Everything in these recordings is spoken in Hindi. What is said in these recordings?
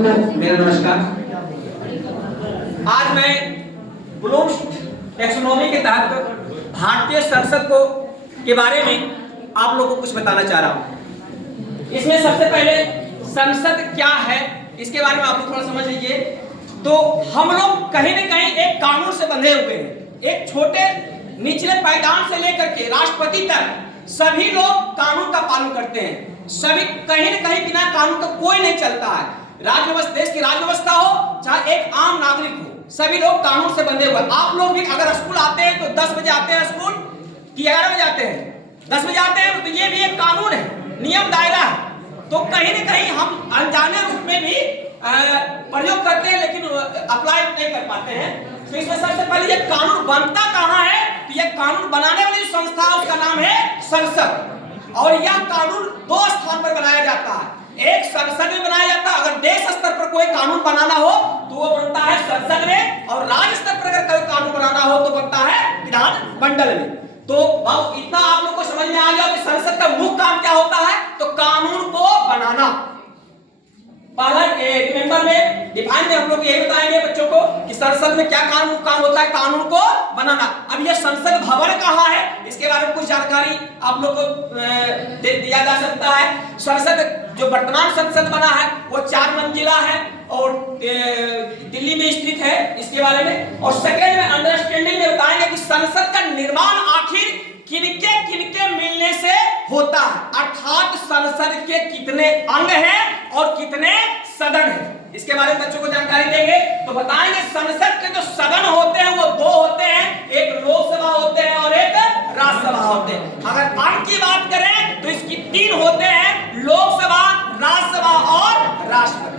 सबको मेरा नमस्कार। आज मैं ब्लूम्स टैक्सोनॉमी के तहत भारतीय संसद को के बारे में आप लोगों को कुछ बताना चाह रहा हूँ। इसमें सबसे पहले संसद क्या है इसके बारे में आप लोग थोड़ा समझ लीजिए। तो हम लोग कहीं न कहीं एक कानून से बंधे हुए हैं। एक छोटे निचले पायदान से लेकर के राष्ट्रपति तक सभी लोग कानून का पालन करते हैं। सभी कहीं न कहीं बिना कानून का कोई नहीं चलता है। राज्य देश की राज्य व्यवस्था हो चाहे एक आम नागरिक हो, सभी लोग कानून से बंधे हुए। आप लोग भी अगर स्कूल आते हैं तो 10 बजे आते हैं स्कूल कि 11 बजे आते हैं? 10 बजे आते हैं। तो ये भी एक कानून है, नियम दायरा है। तो कहीं न कहीं हम अनजाने रूप में भी प्रयोग करते हैं लेकिन अप्लाई नहीं कर पाते हैं। तो इसमें सबसे पहले ये कानून बनता कहाँ है? तो ये कानून बनाने वाली जो संस्था है उसका नाम है संसद। और यह कानून दो स्थान पर बनाया जाता है। एक संसद में बनाया जाता है। अगर देश स्तर पर कोई कानून बनाना हो तो वो बनता है संसद में, और राज्य स्तर पर अगर कोई कानून बनाना हो तो बनता है विधान मंडल में। तो इतना आप लोग को समझ में आ गया कि संसद का मुख्य काम क्या होता है? तो कानून को बनाना। पहला रिमेंबर में डिफाइन में हम लोग यही बताएंगे बच्चों को कि संसद में क्या काम होता है, कानून को बनाना। अब ये संसद भवन कहाँ है इसके बारे में कुछ जानकारी आप लोग को दिया जा सकता है। संसद जो वर्तमान संसद बना है वो 4 मंजिला है और दिल्ली में स्थित है। इसके बारे में और सेकेंड में अंडरस्टैंडिंग में बताएंगे कि संसद का निर्माण आखिर किनके मिलने से होता है, अर्थात संसद के कितने अंग हैं और कितने सदन हैं, इसके बारे में बच्चों को जानकारी देंगे। तो बताएंगे संसद के जो सदन होते हैं वो 2 होते हैं, एक लोकसभा होते हैं और एक राज्यसभा होते हैं। अगर अंग की बात करें तो इसकी 3 होते हैं, लोकसभा, राज्यसभा और राष्ट्रपति।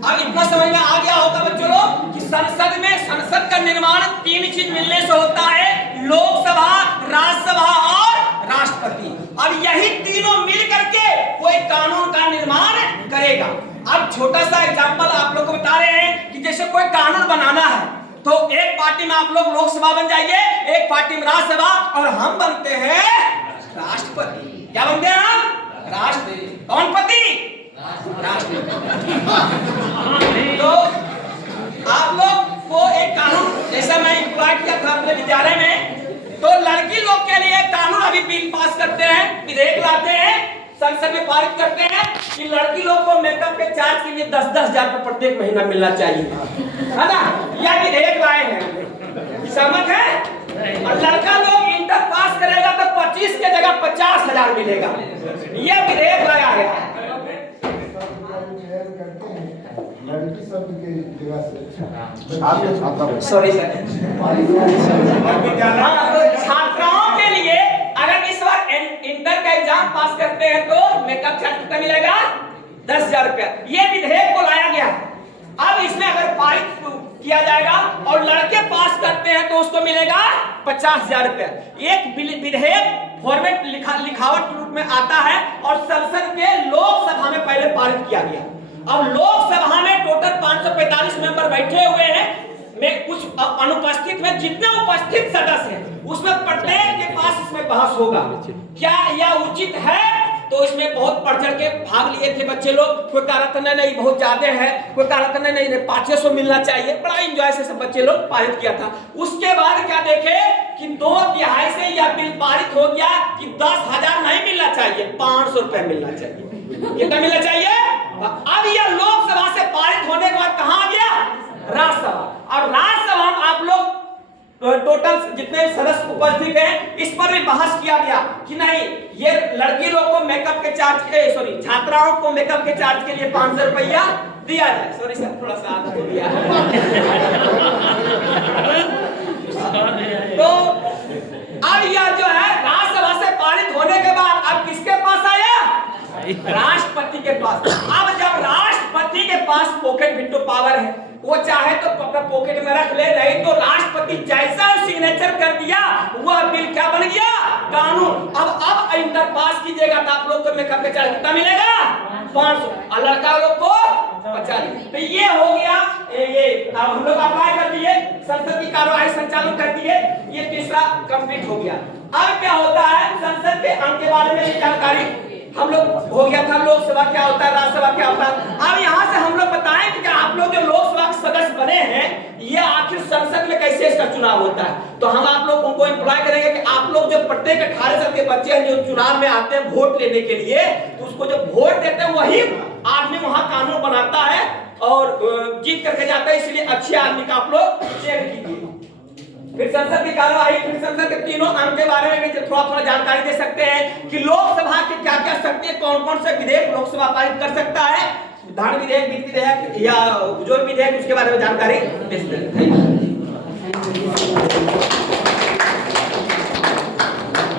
अब इतना समझ में आ गया होगा बच्चों लोग कि संसद का निर्माण 3 चीज मिलने से होता है, लोकसभा, राज्यसभा और राष्ट्रपति। अब यही तीनों मिल करके कोई कानून का निर्माण करेगा। अब छोटा सा एग्जांपल आप लोग को बता रहे हैं कि जैसे कोई कानून बनाना है तो एक पार्टी में आप लोग लोकसभा बन जाइए, एक पार्टी में राज्यसभा, और हम बनते हैं राष्ट्रपति। क्या बनते हैं हम? राष्ट्रपति। कौन पति? तो आप लोग को एक कानून, जैसा मैं इंप्लॉय किया था अपने विद्यालय में, तो लड़की लोग के लिए कानून अभी बिल पास करते हैं, विधेयक लाते हैं, संसद में पारित करते हैं कि लड़की लोग को मेकअप के चार्ज के लिए 10-10 हजार रुपए प्रत्येक महीना मिलना चाहिए, है ना? यह विधेयक लाए हैं, सहमत है? और लड़का लोग इंटर पास करेगा तो 25 के जगह 50,000 मिलेगा। यह विधेयक लाया गया है। Sorry sir. छात्राओं के लिए अगर इस बार इंटर का एग्जाम पास करते हैं तो मेकअप चार्ज कितना मिलेगा? 10,000 रुपया। ये विधेयक को लाया गया। अब इसमें अगर पारित किया जाएगा और लड़के पास करते हैं तो उसको मिलेगा 50,000 रुपया। एक विधेयक फॉर्मेट लिखावट रूप में आता है और संसद के लोकसभा में पहले पारित किया गया। अब लोकसभा में टोटल 545 मेंबर बैठे हुए हैं, में कुछ अनुपस्थित में, जितने उपस्थित सदस्य हैं उसमें प्रत्येक के पास इसमें बहस होगा क्या यह उचित है। तो इसमें बहुत बढ़ चढ़ के भाग लिए थे बच्चे लोग। कोई कह रहा था नहीं बहुत ज्यादा है, कोई कह रहा था नहीं 500 मिलना चाहिए। बड़ा एंजॉय से सब बच्चे लोग पारित किया था। उसके बाद क्या देखे कि 2/3 से यह बिल पारित हो गया कि 10,000 नहीं मिलना चाहिए, 500 रुपए मिलना चाहिए। कितना मिलना चाहिए? अब यह लोकसभा से पारित होने के बाद कहां आ गया? राज्यसभा। और राज्यसभा में आप लोग टोटल जितने सदस्य उपस्थित हैं इस पर भी बहस किया गया कि नहीं ये लड़की लोग को मेकअप के चार्ज के छात्राओं को मेकअप के चार्ज के लिए 500 रुपया दिया जाए। सॉरी सर, थोड़ा सा आगे हो गया। तो अब यह जो है राज्यसभा से पारित होने के बाद अब किसके पास आया? राष्ट्रपति के पास। अब जब राष्ट्रपति के पास पॉकेट विटो पावर है, वो चाहे तो अपना पॉकेट में रख ले, नहीं तो राष्ट्रपति जैसा सिग्नेचर कर दिया वह बिल क्या बन गया? कानून। अब इंटर पास कीजिएगा तो आप लोग को मेकअप के चार्ज कितना मिलेगा? 500, और लड़का लोग को 50। तो ये हो गया। ये अब हम लोग अप्लाई कर दिए, संसद की कार्यवाही संचालन कर दिए, ये तीसरा कंप्लीट हो गया। अब क्या होता है संसद के अंग के बारे में जानकारी हम लोग हो गया था। लोकसभा क्या होता है, राज्यसभा क्या होता है। अब यहाँ से हम लोग बताएं संसद में कैसे इसका चुनाव होता है। तो हम आप लोगों को एम्प्लॉय करेंगे कि आप लोग जो प्रत्येक 18 साल के बच्चे हैं जो चुनाव में आते हैं वोट लेने के लिए, तो उसको जो वोट देते हैं वही आदमी वहां कानून बनाता है और जीत करके जाता है। इसलिए अच्छे आदमी का आप लोग चेक कीजिए। फिर संसद की कार्यवाही, फिर संसद के तीनों अंग के बारे में भी थोड़ा जानकारी दे सकते हैं कि लोकसभा की क्या क्या शक्ति, कौन कौन से विधेयक लोकसभा पारित कर सकता है, विधान विधेयक, वित्त विधेयक या जो विधेयक, उसके बारे में जानकारी दे सकते हैं।